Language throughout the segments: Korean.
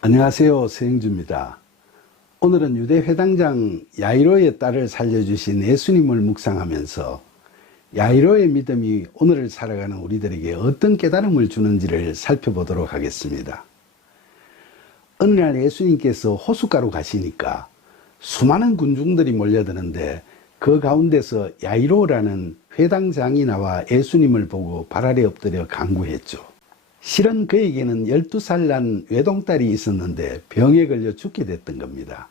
안녕하세요. 서영주입니다. 오늘은 유대 회당장 야이로의 딸을 살려주신 예수님을 묵상하면서 야이로의 믿음이 오늘을 살아가는 우리들에게 어떤 깨달음을 주는지를 살펴보도록 하겠습니다. 어느 날 예수님께서 호숫가로 가시니까 수많은 군중들이 몰려드는데 그 가운데서 야이로라는 회당장이 나와 예수님을 보고 발 아래 엎드려 간구했죠. 실은 그에게는 12살 난 외동딸이 있었는데 병에 걸려 죽게 됐던 겁니다.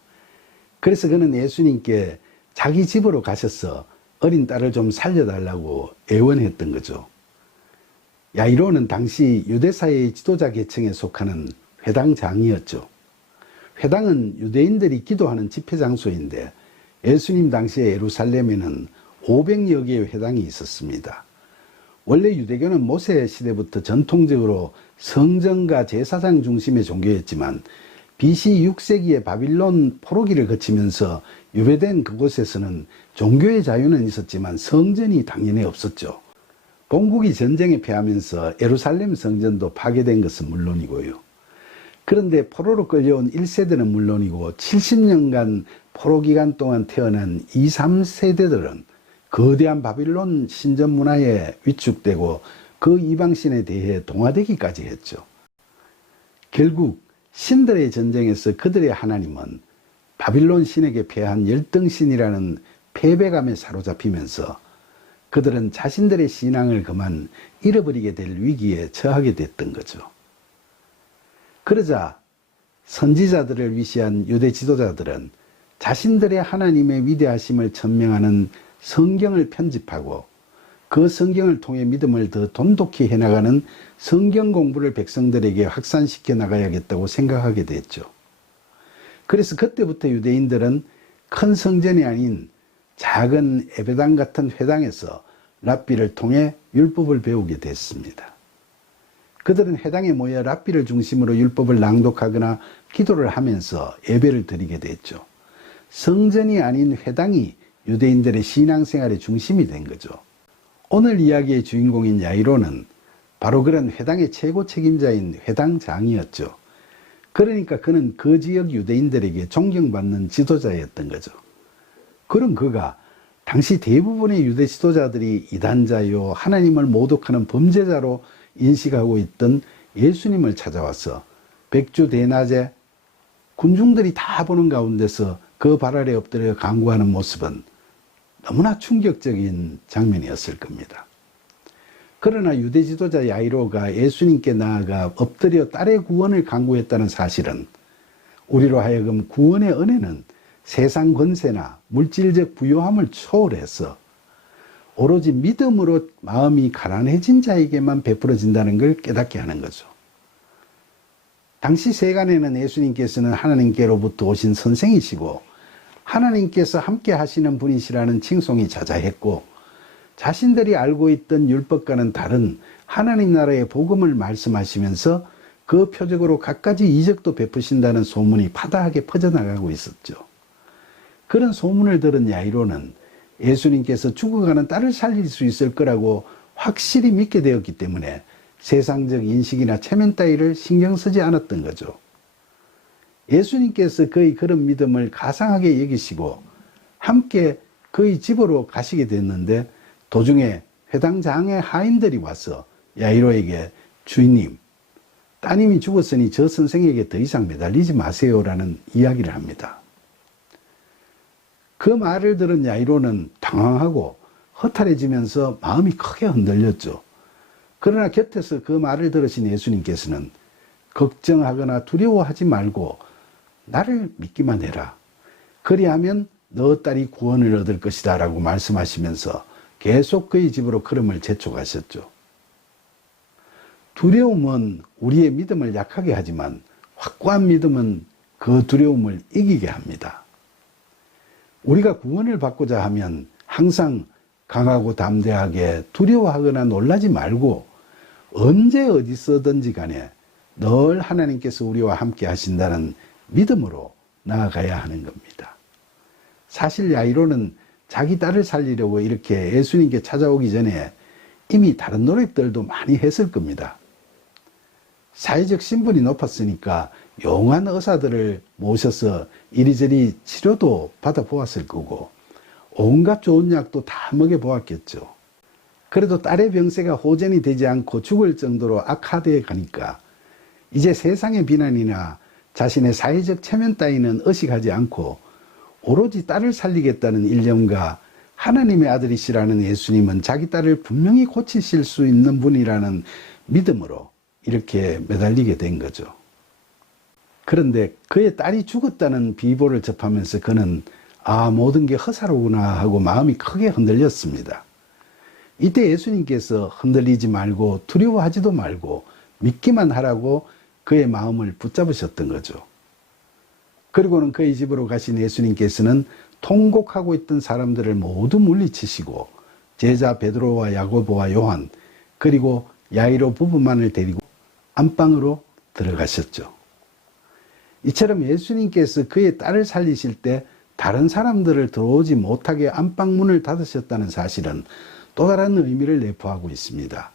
그래서 그는 예수님께 자기 집으로 가셔서 어린 딸을 좀 살려달라고 애원했던 거죠. 야이로는 당시 유대사회의 지도자 계층에 속하는 회당장이었죠. 회당은 유대인들이 기도하는 집회 장소인데 예수님 당시에 예루살렘에는 500여 개의 회당이 있었습니다. 원래 유대교는 모세 시대부터 전통적으로 성전과 제사장 중심의 종교였지만 BC 6세기에 바빌론 포로기를 거치면서 유배된 그곳에서는 종교의 자유는 있었지만 성전이 당연히 없었죠. 본국이 전쟁에 패하면서 예루살렘 성전도 파괴된 것은 물론이고요. 그런데 포로로 끌려온 1세대는 물론이고 70년간 포로 기간 동안 태어난 2, 3세대들은 거대한 바빌론 신전 문화에 위축되고 그 이방신에 대해 동화되기까지 했죠. 결국 신들의 전쟁에서 그들의 하나님은 바빌론 신에게 패한 열등신이라는 패배감에 사로잡히면서 그들은 자신들의 신앙을 그만 잃어버리게 될 위기에 처하게 됐던 거죠. 그러자 선지자들을 위시한 유대 지도자들은 자신들의 하나님의 위대하심을 천명하는 성경을 편집하고 그 성경을 통해 믿음을 더 돈독히 해나가는 성경 공부를 백성들에게 확산시켜 나가야겠다고 생각하게 됐죠. 그래서 그때부터 유대인들은 큰 성전이 아닌 작은 예배당 같은 회당에서 랍비를 통해 율법을 배우게 됐습니다. 그들은 회당에 모여 랍비를 중심으로 율법을 낭독하거나 기도를 하면서 예배를 드리게 됐죠. 성전이 아닌 회당이 유대인들의 신앙생활의 중심이 된 거죠. 오늘 이야기의 주인공인 야이로는 바로 그런 회당의 최고 책임자인 회당장이었죠. 그러니까 그는 그 지역 유대인들에게 존경받는 지도자였던 거죠. 그런 그가 당시 대부분의 유대 지도자들이 이단자요 하나님을 모독하는 범죄자로 인식하고 있던 예수님을 찾아와서 백주 대낮에 군중들이 다 보는 가운데서 그 발 아래 엎드려 간구하는 모습은 너무나 충격적인 장면이었을 겁니다. 그러나 유대 지도자 야이로가 예수님께 나아가 엎드려 딸의 구원을 간구했다는 사실은 우리로 하여금 구원의 은혜는 세상 권세나 물질적 부요함을 초월해서 오로지 믿음으로 마음이 가난해진 자에게만 베풀어진다는 걸 깨닫게 하는 거죠. 당시 세간에는 예수님께서는 하나님께로부터 오신 선생이시고 하나님께서 함께 하시는 분이시라는 칭송이 자자했고 자신들이 알고 있던 율법과는 다른 하나님 나라의 복음을 말씀하시면서 그 표적으로 갖가지 이적도 베푸신다는 소문이 파다하게 퍼져나가고 있었죠. 그런 소문을 들은 야이로는 예수님께서 죽어가는 딸을 살릴 수 있을 거라고 확실히 믿게 되었기 때문에 세상적 인식이나 체면 따위를 신경 쓰지 않았던 거죠. 예수님께서 그의 그런 믿음을 가상하게 여기시고 함께 그의 집으로 가시게 됐는데 도중에 회당장의 하인들이 와서 야이로에게 주인님, 따님이 죽었으니 저 선생에게 더 이상 매달리지 마세요라는 이야기를 합니다. 그 말을 들은 야이로는 당황하고 허탈해지면서 마음이 크게 흔들렸죠. 그러나 곁에서 그 말을 들으신 예수님께서는 걱정하거나 두려워하지 말고 나를 믿기만 해라. 그리하면 너 딸이 구원을 얻을 것이다 라고 말씀하시면서 계속 그의 집으로 걸음을 재촉하셨죠. 두려움은 우리의 믿음을 약하게 하지만 확고한 믿음은 그 두려움을 이기게 합니다. 우리가 구원을 받고자 하면 항상 강하고 담대하게 두려워하거나 놀라지 말고 언제 어디서든지 간에 늘 하나님께서 우리와 함께 하신다는 믿음으로 나아가야 하는 겁니다. 사실 야이로는 자기 딸을 살리려고 이렇게 예수님께 찾아오기 전에 이미 다른 노력들도 많이 했을 겁니다. 사회적 신분이 높았으니까 용한 의사들을 모셔서 이리저리 치료도 받아보았을 거고 온갖 좋은 약도 다 먹여보았겠죠. 그래도 딸의 병세가 호전이 되지 않고 죽을 정도로 악화되어 가니까 이제 세상의 비난이나 자신의 사회적 체면 따위는 의식하지 않고 오로지 딸을 살리겠다는 일념과 하나님의 아들이시라는 예수님은 자기 딸을 분명히 고치실 수 있는 분이라는 믿음으로 이렇게 매달리게 된 거죠. 그런데 그의 딸이 죽었다는 비보를 접하면서 그는 모든 게 허사로구나 하고 마음이 크게 흔들렸습니다. 이때 예수님께서 흔들리지 말고 두려워하지도 말고 믿기만 하라고 그의 마음을 붙잡으셨던 거죠. 그리고는 그의 집으로 가신 예수님께서는 통곡하고 있던 사람들을 모두 물리치시고 제자 베드로와 야고보와 요한 그리고 야이로 부부만을 데리고 안방으로 들어가셨죠. 이처럼 예수님께서 그의 딸을 살리실 때 다른 사람들을 들어오지 못하게 안방 문을 닫으셨다는 사실은 또 다른 의미를 내포하고 있습니다.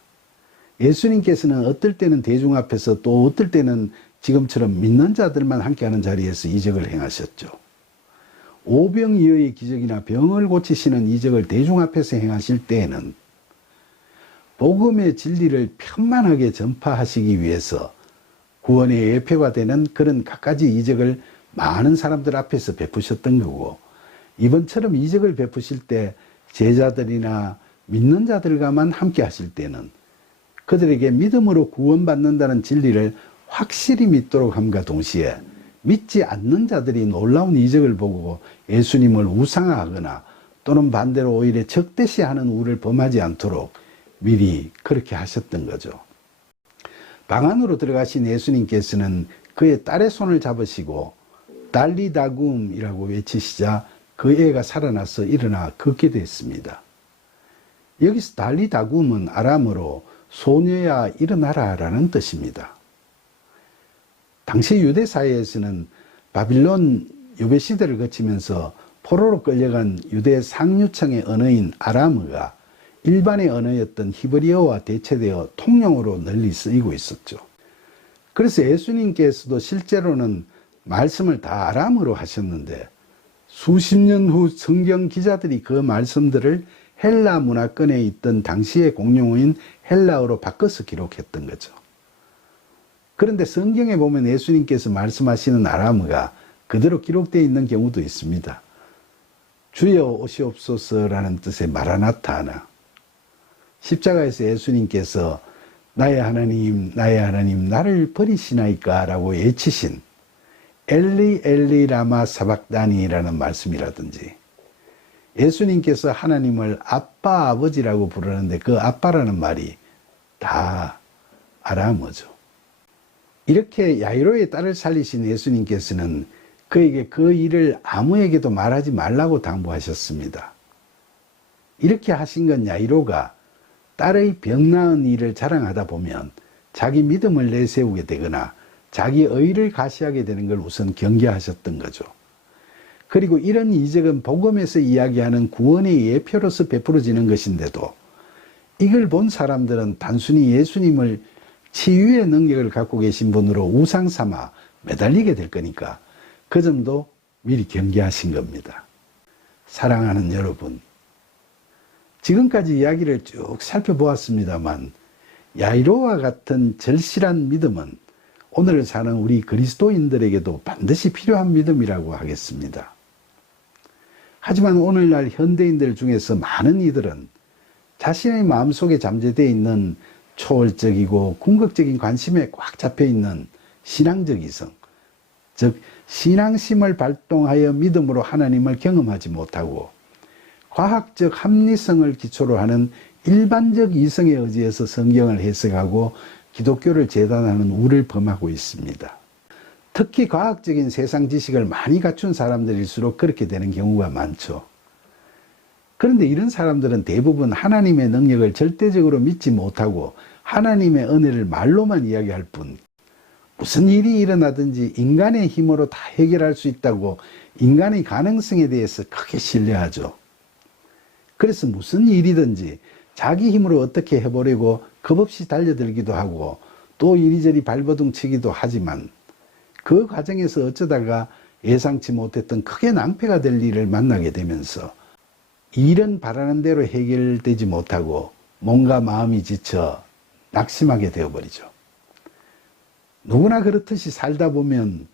예수님께서는 어떨 때는 대중 앞에서 또 어떨 때는 지금처럼 믿는 자들만 함께하는 자리에서 이적을 행하셨죠. 오병이어의 기적이나 병을 고치시는 이적을 대중 앞에서 행하실 때에는 복음의 진리를 편만하게 전파하시기 위해서 구원의 예표가 되는 그런 갖가지 이적을 많은 사람들 앞에서 베푸셨던 거고, 이번처럼 이적을 베푸실 때 제자들이나 믿는 자들과만 함께 하실 때는 그들에게 믿음으로 구원받는다는 진리를 확실히 믿도록 함과 동시에 믿지 않는 자들이 놀라운 이적을 보고 예수님을 우상화하거나 또는 반대로 오히려 적대시하는 우를 범하지 않도록 미리 그렇게 하셨던 거죠. 방 안으로 들어가신 예수님께서는 그의 딸의 손을 잡으시고 달리다굼이라고 외치시자 그 애가 살아나서 일어나 걷게 됐습니다. 여기서 달리다굼은 아람어로 소녀야 일어나라 라는 뜻입니다. 당시 유대 사회에서는 바빌론 유배 시대를 거치면서 포로로 끌려간 유대 상류층의 언어인 아람어가 일반의 언어였던 히브리어와 대체되어 통용어로 널리 쓰이고 있었죠. 그래서 예수님께서도 실제로는 말씀을 다 아람어로 하셨는데 수십 년 후 성경 기자들이 그 말씀들을 헬라 문화권에 있던 당시의 공용어인 헬라어로 바꿔서 기록했던 거죠. 그런데 성경에 보면 예수님께서 말씀하시는 아람어가 그대로 기록되어 있는 경우도 있습니다. 주여 오시옵소서라는 뜻의 마라나타나, 십자가에서 예수님께서 나의 하나님 나를 버리시나이까 라고 외치신 엘리 엘리 라마 사박다니라는 말씀이라든지, 예수님께서 하나님을 아빠 아버지라고 부르는데 그 아빠라는 말이 다 아람어죠. 이렇게 야이로의 딸을 살리신 예수님께서는 그에게 그 일을 아무에게도 말하지 말라고 당부하셨습니다. 이렇게 하신 건 야이로가 딸의 병 나은 일을 자랑하다 보면 자기 믿음을 내세우게 되거나 자기 의의를 가시하게 되는 걸 우선 경계하셨던 거죠. 그리고 이런 이적은 복음에서 이야기하는 구원의 예표로서 베풀어지는 것인데도 이걸 본 사람들은 단순히 예수님을 치유의 능력을 갖고 계신 분으로 우상 삼아 매달리게 될 거니까 그 점도 미리 경계하신 겁니다. 사랑하는 여러분, 지금까지 이야기를 쭉 살펴보았습니다만 야이로와 같은 절실한 믿음은 오늘 사는 우리 그리스도인들에게도 반드시 필요한 믿음이라고 하겠습니다. 하지만 오늘날 현대인들 중에서 많은 이들은 자신의 마음속에 잠재되어 있는 초월적이고 궁극적인 관심에 꽉 잡혀있는 신앙적 이성, 즉 신앙심을 발동하여 믿음으로 하나님을 경험하지 못하고 과학적 합리성을 기초로 하는 일반적 이성에 의지해서 성경을 해석하고 기독교를 재단하는 우를 범하고 있습니다. 특히 과학적인 세상 지식을 많이 갖춘 사람들일수록 그렇게 되는 경우가 많죠. 그런데 이런 사람들은 대부분 하나님의 능력을 절대적으로 믿지 못하고 하나님의 은혜를 말로만 이야기할 뿐, 무슨 일이 일어나든지 인간의 힘으로 다 해결할 수 있다고 인간의 가능성에 대해서 크게 신뢰하죠. 그래서 무슨 일이든지 자기 힘으로 어떻게 해보려고 겁없이 달려들기도 하고 또 이리저리 발버둥 치기도 하지만 그 과정에서 어쩌다가 예상치 못했던 크게 낭패가 될 일을 만나게 되면서 일은 바라는 대로 해결되지 못하고 몸과 마음이 지쳐 낙심하게 되어버리죠. 누구나 그렇듯이 살다 보면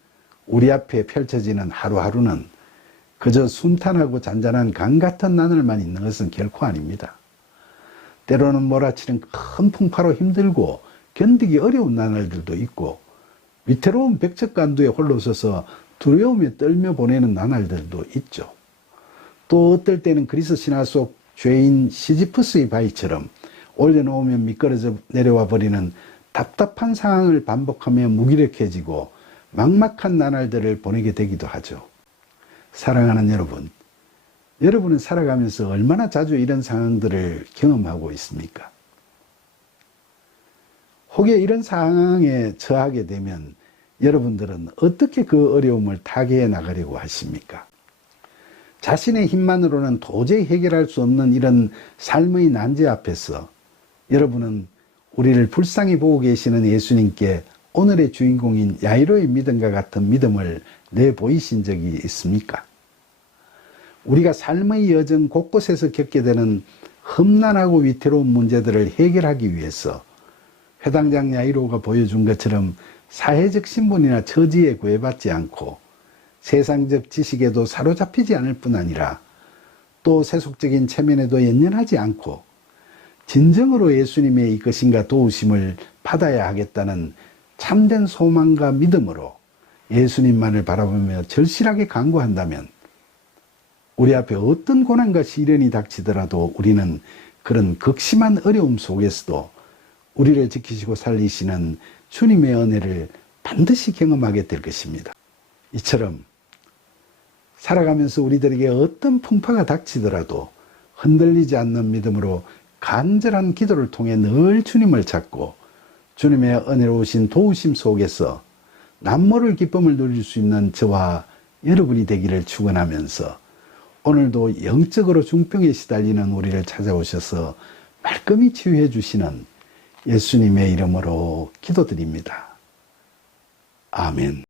우리 앞에 펼쳐지는 하루하루는 그저 순탄하고 잔잔한 강 같은 나날만 있는 것은 결코 아닙니다. 때로는 몰아치는 큰 풍파로 힘들고 견디기 어려운 나날들도 있고 위태로운 백척간두에 홀로 서서 두려움에 떨며 보내는 나날들도 있죠. 또 어떨 때는 그리스 신화 속 죄인 시지프스의 바위처럼 올려놓으면 미끄러져 내려와 버리는 답답한 상황을 반복하며 무기력해지고 막막한 나날들을 보내게 되기도 하죠. 사랑하는 여러분, 여러분은 살아가면서 얼마나 자주 이런 상황들을 경험하고 있습니까? 혹여 이런 상황에 처하게 되면 여러분들은 어떻게 그 어려움을 타개해 나가려고 하십니까? 자신의 힘만으로는 도저히 해결할 수 없는 이런 삶의 난제 앞에서 여러분은 우리를 불쌍히 보고 계시는 예수님께 오늘의 주인공인 야이로의 믿음과 같은 믿음을 내보이신 적이 있습니까? 우리가 삶의 여정 곳곳에서 겪게 되는 험난하고 위태로운 문제들을 해결하기 위해서 회당장 야이로가 보여준 것처럼 사회적 신분이나 처지에 구애받지 않고 세상적 지식에도 사로잡히지 않을 뿐 아니라 또 세속적인 체면에도 연연하지 않고 진정으로 예수님의 이끄심과 도우심을 받아야 하겠다는 참된 소망과 믿음으로 예수님만을 바라보며 절실하게 간구한다면 우리 앞에 어떤 고난과 시련이 닥치더라도 우리는 그런 극심한 어려움 속에서도 우리를 지키시고 살리시는 주님의 은혜를 반드시 경험하게 될 것입니다. 이처럼 살아가면서 우리들에게 어떤 풍파가 닥치더라도 흔들리지 않는 믿음으로 간절한 기도를 통해 늘 주님을 찾고 주님의 은혜로우신 도우심 속에서 남모를 기쁨을 누릴 수 있는 저와 여러분이 되기를 축원하면서 오늘도 영적으로 중병에 시달리는 우리를 찾아오셔서 말끔히 치유해 주시는 예수님의 이름으로 기도드립니다. 아멘.